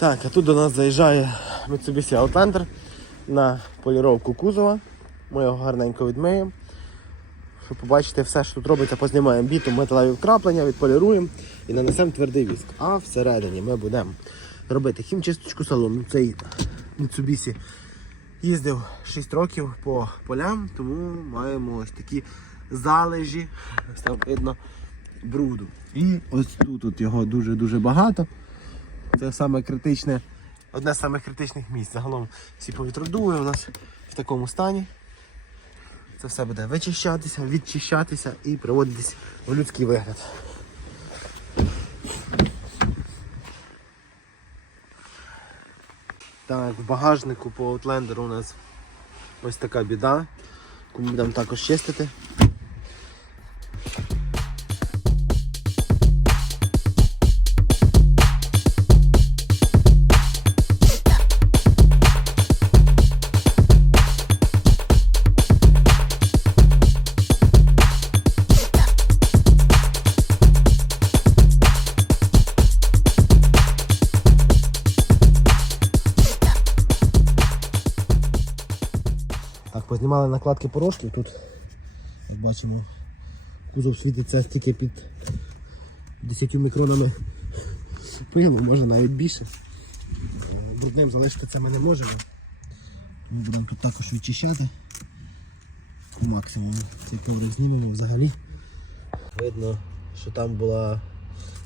Так, а тут до нас заїжджає Mitsubishi Outlander на поліровку кузова. Ми його гарненько відмиємо. Щоб побачити все, що тут робиться, познімаємо бітом, металеві вкраплення, відполіруємо і нанесемо твердий віск. А всередині ми будемо робити хімчисточку салону. Цей Mitsubishi їздив 6 років по полям, тому маємо ось такі залежі, ось там видно бруду. І ось тут от його дуже-дуже багато. Це саме критичне, одне з самих критичних місць. Загалом всі повітродуви у нас в такому стані. Це все буде вичищатися, відчищатися і приводитись в людський вигляд. Так, в багажнику по Outlander у нас ось така біда. Яку ми будемо також чистити. Так, познімали накладки порошків тут. Як бачимо, кузов світиться тільки під 10 мікронами пилу, може навіть більше. Е, Брудним залишити це ми не можемо. Ми будемо тут також відчищати. По максимуму цей коврик знімемо взагалі. Видно, що там була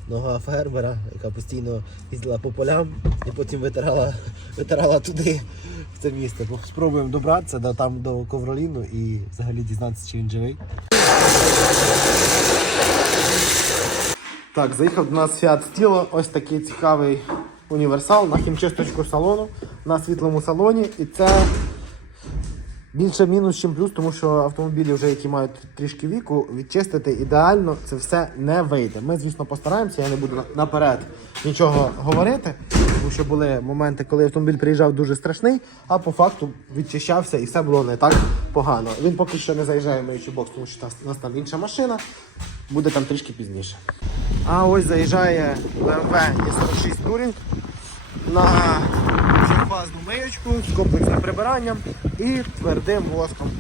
нога фермера, яка постійно їздила по полям і потім витирала, витирала туди, в це місце. Бо Спробуємо добратися до, там до ковроліну і взагалі дізнатися, чи він живий. Так, заїхав до нас Fiat Stilo, ось такий цікавий універсал на хімчисточку салону на світлому салоні. І це більше мінус, чим плюс, тому що автомобілі, вже які мають трішки віку, відчистити ідеально це все не вийде. Ми, звісно, постараємося, я не буду наперед нічого говорити, тому що були моменти, коли автомобіль приїжджав дуже страшний, а по факту відчищався і все було не так погано. Він поки що не заїжджає в миючий бокс, тому що у нас там інша машина, буде там трішки пізніше. А ось заїжджає BMW E46 Touring на трьохфазну миючку з комплексним прибиранням і твердим воском.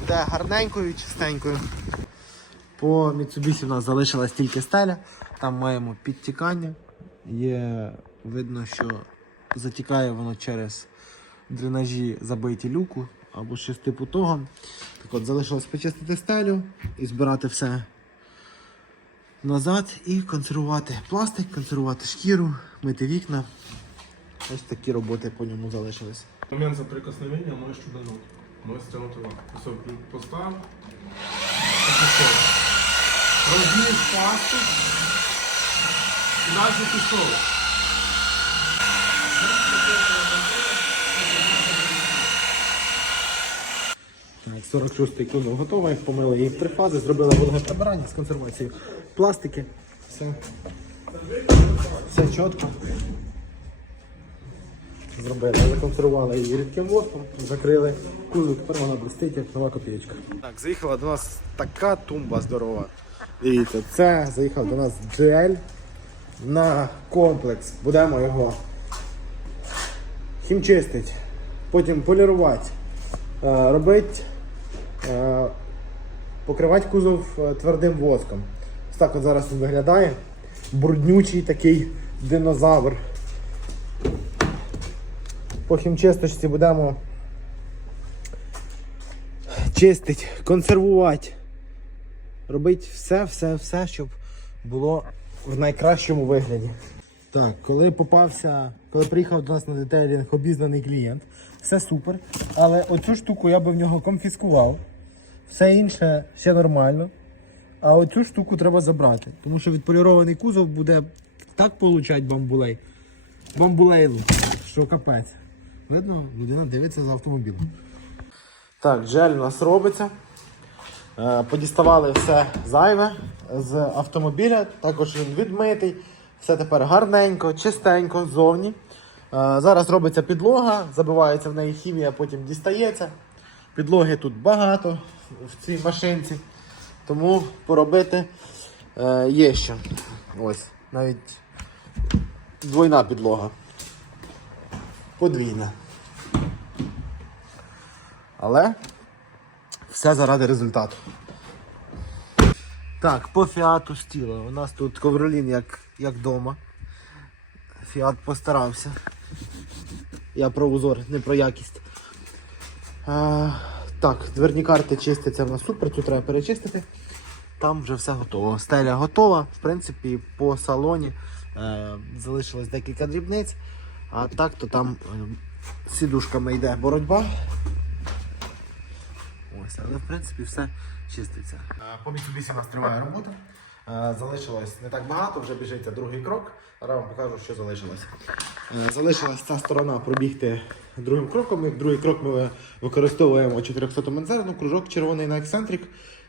Буде гарненькою, і чистенькою. По Mitsubishi у нас залишилась тільки стеля. Там маємо підтікання. Є видно, що затікає воно через дренажі забиті люку або щось типу того. Так от залишилось почистити стелю і збирати все назад і консервувати пластик, консервувати шкіру, мити вікна. Ось такі роботи по ньому залишились. Момент можешь чудануть. Можешь стянуть его. Особенно поставь. Розніс пасту. І далі пішов. Так, 46-й кузов готовий, помили її в три фази, зробили вологе прибирання з консервацією пластики. Все. Все чітко. Зробили, законсервували її рідким воском, закрили кузов, тепер вона блистить, як нова копієчка. Так, заїхала до нас така тумба здорова. Дивіться, це заїхав до нас GL на комплекс. Будемо його хімчистить, потім полірувати, е, робити, е, покривати кузов е, твердим воском. Ось так от зараз він виглядає. Бруднючий такий динозавр. По хімчисточці будемо чистити, консервувати, робити все, все, все, щоб було в найкращому вигляді. Так, коли попався, коли приїхав до нас на детейлінг обізнаний клієнт, все супер. Але оцю штуку я би в нього конфіскував. Все інше ще нормально. А оцю штуку треба забрати. Тому що відполірований кузов буде так получать бамбулей. Бамбулейлу, що капець. Видно, людина дивиться за автомобілем. Так, джель у нас робиться. Е, Подіставали все зайве з автомобіля, також він відмитий. Все тепер гарненько, чистенько ззовні. Е, Зараз робиться підлога, забивається в неї хімія, потім дістається. Підлоги тут багато в цій машинці, тому поробити е, є що. Ось, навіть двойна підлога. Подвійне. Але все заради результату. Так, по фіату стіло. У нас тут ковролін як, як вдома. Фіат постарався. Я про узор, не про якість. А, так, дверні карти чистяться в нас супер, тут треба перечистити. Там вже все готово. Стеля готова. В принципі, по салоні е, залишилось декілька дрібниць. А так то там е, з сідушками йде боротьба. Ось, але в принципі все чиститься. По Mitsubishi у нас триває робота. Е, Залишилось не так багато, вже біжиться другий крок. Зараз вам покажу, що залишилось. Е, Залишилась ця сторона пробігти другим кроком. Як другий крок ми використовуємо 400 мензерну, кружок червоний на ексцентрик.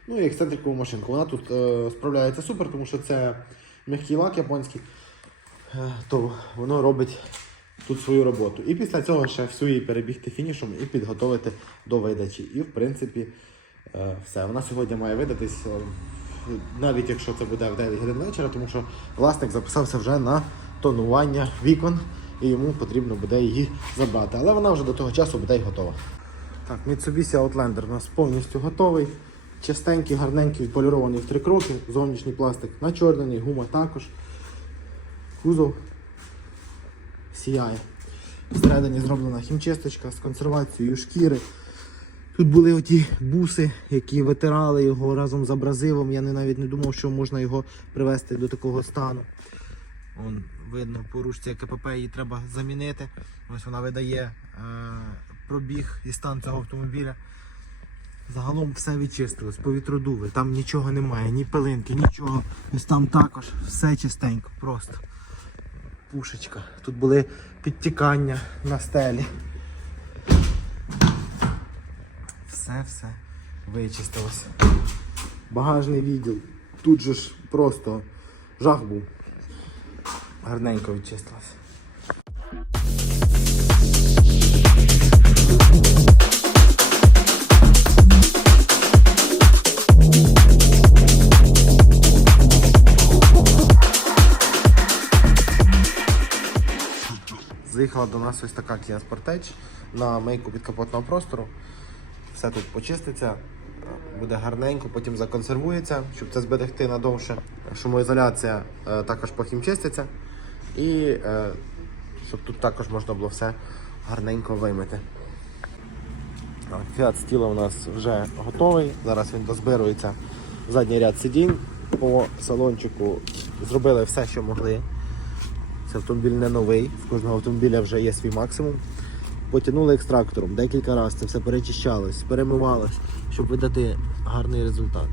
Ну і ексцентрикову машинку. Вона тут е, справляється супер, тому що це м'який лак японський, е, то воно робить тут свою роботу. І після цього ще всю її перебігти фінішом і підготовити до видачі. І в принципі е, все. Вона сьогодні має видатись, е, навіть якщо це буде в 9 годин вечора, тому що власник записався вже на тонування вікон, і йому потрібно буде її забрати. Але вона вже до того часу буде й готова. Так, Mitsubishi Outlander у нас повністю готовий. Чистенький, гарненький, полірований в три кроки. Зовнішній пластик начорнений, гума також. Кузов сіяє. Всередині зроблена хімчисточка з консервацією шкіри. Тут були оті буси, які витирали його разом з абразивом. Я навіть не думав, що можна його привести до такого стану. Вон, видно, по ручці КПП її треба замінити. Ось вона видає е, пробіг і стан цього автомобіля. Загалом все відчистилось, повітродуви, там нічого немає, ні пилинки, нічого. Ось там також все чистенько, просто. Пушечка. Тут були підтікання на стелі. Все-все вичистилося. Багажний відділ. Тут же ж просто жах був. Гарненько відчистилося. Заїхала до нас ось така Kia Sportage на мейку підкапотного простору. Все тут почиститься, буде гарненько, потім законсервується, щоб це зберегти надовше. Шумоізоляція е, також похімчиститься. І е, щоб тут також можна було все гарненько вимити. Фіат стіла у нас вже готовий. Зараз він дозбирується задній ряд сидінь. По салончику зробили все, що могли. Це автомобіль не новий, в кожного автомобіля вже є свій максимум. Потягнули екстрактором декілька разів, це все перечищалось, перемивалось, щоб видати гарний результат.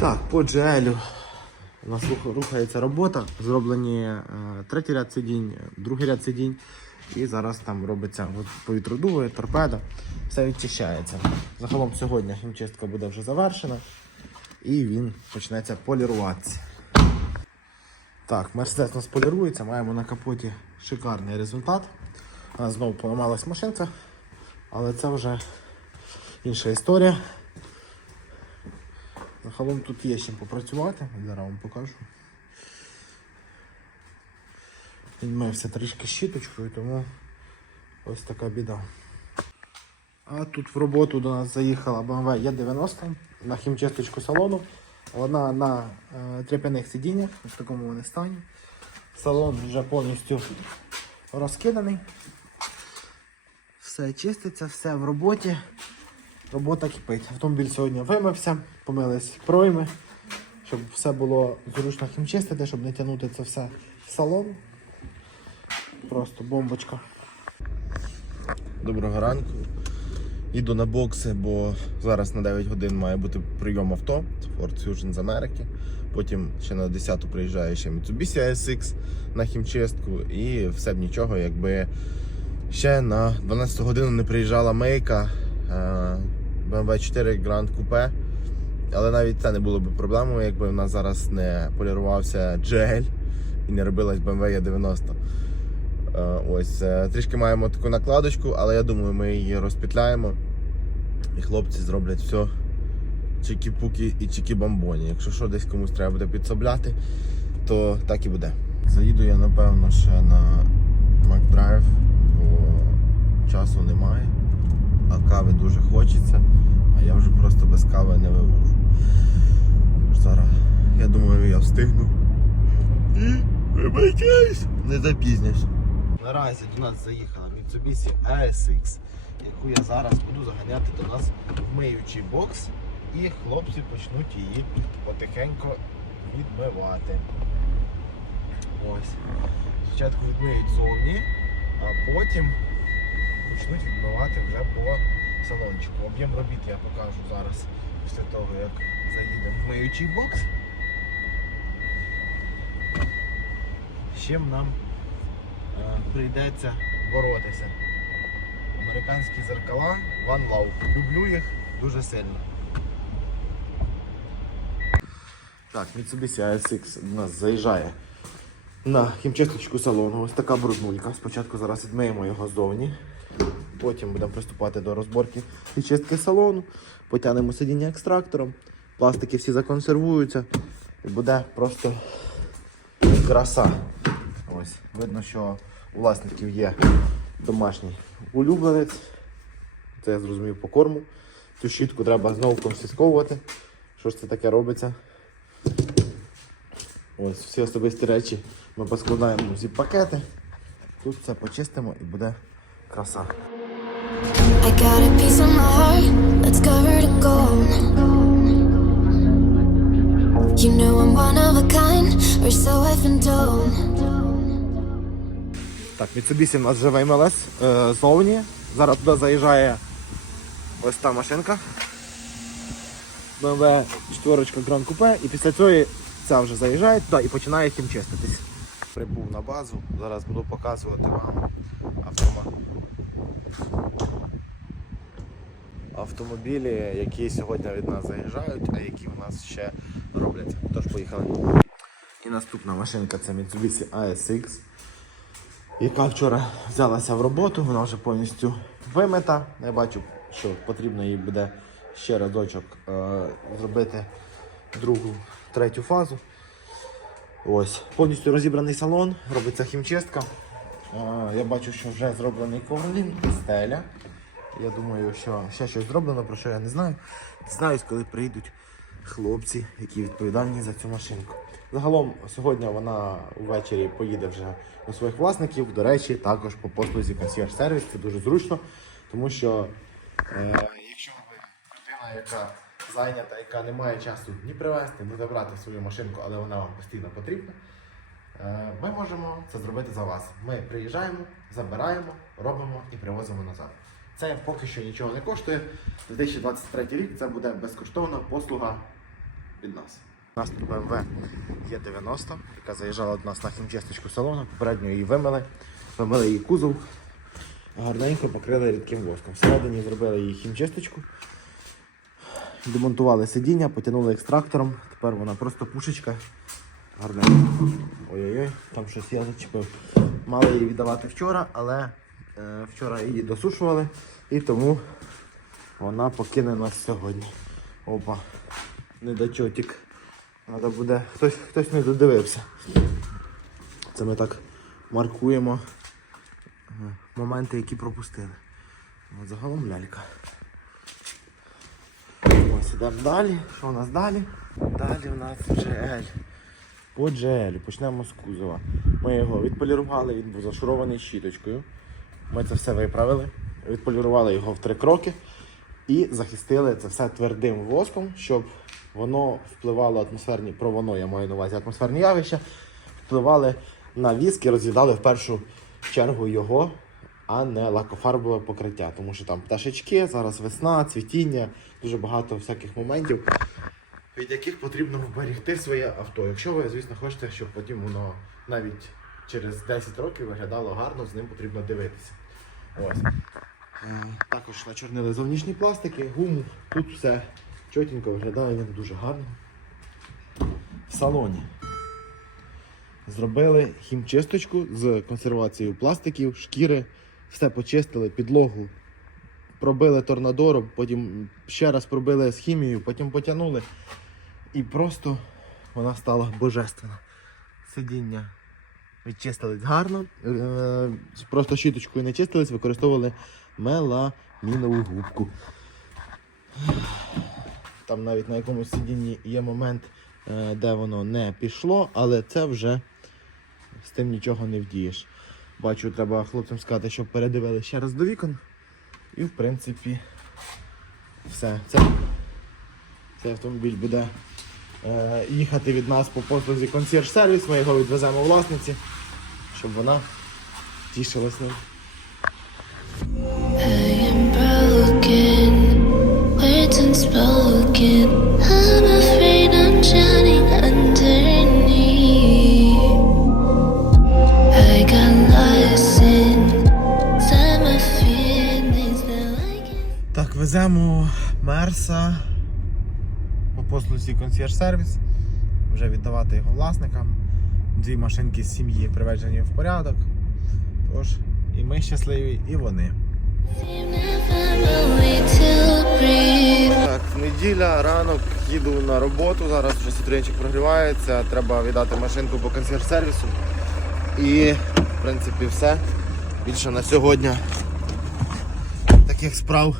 Так, по GL у нас рухається робота. Зроблені е, третій ряд сидінь, другий ряд сидінь. І зараз там робиться повітродуви, торпеда, все відчищається. Загалом сьогодні хімчистка буде вже завершена і він почнеться поліруватися. Так, Мерседес у нас полірується, маємо на капоті шикарний результат. У нас знову поламалась машинка, але це вже інша історія. Загалом тут є чим попрацювати, зараз вам покажу. Він мився трішки щіточкою, тому ось така біда. А тут в роботу до нас заїхала BMW E90 на хімчисточку салону. Вона на е, тряпяних сидіннях, в такому вони стані. Салон вже повністю розкиданий. Все чиститься, все в роботі. Робота кипить. Автомобіль сьогодні вимився, помились пройми, щоб все було зручно хімчистити, щоб не тягнути це все в салон. Просто бомбочка. Доброго ранку. Їду на бокси, бо зараз на 9 годин має бути прийом авто. Ford Fusion з Америки. Потім ще на 10 приїжджає ще Mitsubishi ASX на хімчистку і все б нічого, якби ще на 12 годину не приїжджала мейка е, BMW 4 Grand Coupe. Але навіть це не було б проблемою, якби в нас зараз не полірувався GL і не робилась BMW E90. Е, Ось е, трішки маємо таку накладочку, але я думаю, ми її розпетляємо. І хлопці зроблять все чики-пуки і чики-бамбоні. Якщо що десь комусь треба буде підсобляти, то так і буде. Заїду я напевно ще на Макдрайв, бо часу немає, а кави дуже хочеться, а я вже просто без кави не вивожу. Зараз, я думаю, я встигну. І вибачаюсь, не запізнюсь. Наразі до нас заїхала Mitsubishi ASX, яку я зараз буду заганяти до нас в миючий бокс, і хлопці почнуть її потихеньку відмивати. Ось. Спочатку відмиють зовні, а потім почнуть відмивати вже по салончику. Об'єм робіт я покажу зараз після того, як заїдемо в миючий бокс. Чим нам прийдеться боротися. Американські зеркала One Love. Люблю їх дуже сильно. Так, Mitsubishi ASX у нас заїжджає на хімчисточку салону. Ось така бруднулька. Спочатку зараз відмиємо його ззовні. Потім будемо приступати до розборки і чистки салону. Потягнемо сидіння екстрактором. Пластики всі законсервуються. І буде просто краса. Ось, видно, що у власників є домашній улюбленець. Це я зрозумів по корму. Цю щітку треба знову конфісковувати. Що ж це таке робиться? Ось всі особисті речі ми поскладаємо в зіп пакети. Тут все почистимо і буде краса. You know I'm one of a kind, or so I've been told. Так, Mitsubishi у нас вже в МЛС е, зовні. Зараз туди заїжджає ось та машинка. BMW 4 Grand Coupe і після цього ця вже заїжджає туди і починає їм чиститись. Прибув на базу, зараз буду показувати вам автома... автомобілі, які сьогодні від нас заїжджають, а які в нас ще робляться. Тож поїхали. І наступна машинка це Mitsubishi ASX яка вчора взялася в роботу, вона вже повністю вимита. Я бачу, що потрібно їй буде ще разочок е, зробити другу, третю фазу. Ось, повністю розібраний салон, робиться хімчистка. Е, я бачу, що вже зроблений ковролін, стеля. Я думаю, що ще щось зроблено, про що я не знаю. Дізнаюсь, коли прийдуть хлопці, які відповідальні за цю машинку. Загалом сьогодні вона ввечері поїде вже до своїх власників. До речі, також по послузі консьєрж сервіс. Це дуже зручно, тому що е, якщо ви людина, яка зайнята, яка не має часу ні привезти, ні забрати свою машинку, але вона вам постійно потрібна. Е, Ми можемо це зробити за вас. Ми приїжджаємо, забираємо, робимо і привозимо назад. Це поки що нічого не коштує. 2023 рік це буде безкоштовна послуга від нас. У нас тут BMW Є90, яка заїжджала до нас на хімчисточку салону. Попередньо її вимили, вимили її кузов, гарненько покрили рідким воском. Всередині зробили її хімчисточку, демонтували сидіння, потягнули екстрактором. Тепер вона просто пушечка. Гарненько. Ой-ой-ой, там щось я зачепив. Мали її віддавати вчора, але е, вчора її досушували і тому вона покине нас сьогодні. Опа, недочотик. Треба буде. Хтось, хтось не додивився. Це ми так маркуємо е, моменти, які пропустили. От загалом лялька. Ось ідемо далі. Що у нас далі? Далі у нас GL. По GL. Почнемо з кузова. Ми його відполірували, він був зашурований щіточкою. Ми це все виправили, відполірували його в три кроки і захистили це все твердим воском, щоб воно впливало атмосферні, про воно я маю на увазі атмосферні явища, впливали на віск і роз'їдали в першу чергу його, а не лакофарбове покриття. Тому що там пташечки, зараз весна, цвітіння, дуже багато всяких моментів, від яких потрібно вберегти своє авто. Якщо ви, звісно, хочете, щоб потім воно навіть через 10 років виглядало гарно, з ним потрібно дивитися. Ось. Також начорнили зовнішні пластики, гуму. Тут все чотенько виглядає він дуже гарно. В салоні. Зробили хімчисточку з консервацією пластиків, шкіри, все почистили, підлогу пробили торнадором, потім ще раз пробили з хімією, потім потягнули. І просто вона стала божественна. Сидіння відчистились гарно. Е, Просто щіточкою не чистились, використовували меламінову губку. Там навіть на якомусь сидінні є момент, е, де воно не пішло, але це вже з тим нічого не вдієш. Бачу, треба хлопцям сказати, щоб передивили ще раз до вікон. І в принципі все. Це, цей автомобіль буде е, їхати від нас по послузі консьєрж-сервіс. Ми його відвеземо власниці, щоб вона тішилась. Так, веземо Мерса по послузі консьєрж-сервіс. Вже віддавати його власникам. Дві машинки з сім'ї приведені в порядок. Тож, і ми щасливі, і вони. Так, неділя, ранок, їду на роботу. Зараз вже сітринчик прогрівається. Треба віддати машинку по консьєрж-сервісу. І, в принципі, все. Більше на сьогодні таких справ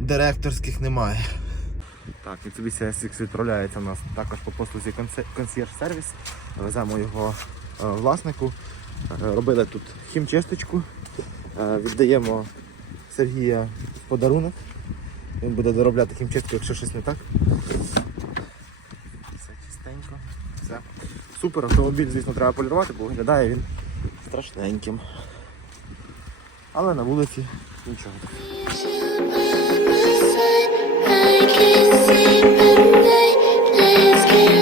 директорських немає. Так, Mitsubishi SX відправляється у нас також по послузі консьєрж-сервіс. Веземо його е, власнику. Е, Робили тут хімчисточку. Е, Віддаємо Сергія в подарунок. Він буде доробляти хімчистку, якщо щось не так. Все чистенько. Все. Супер, автомобіль, звісно, треба полірувати, бо виглядає він страшненьким. Але на вулиці нічого. I can't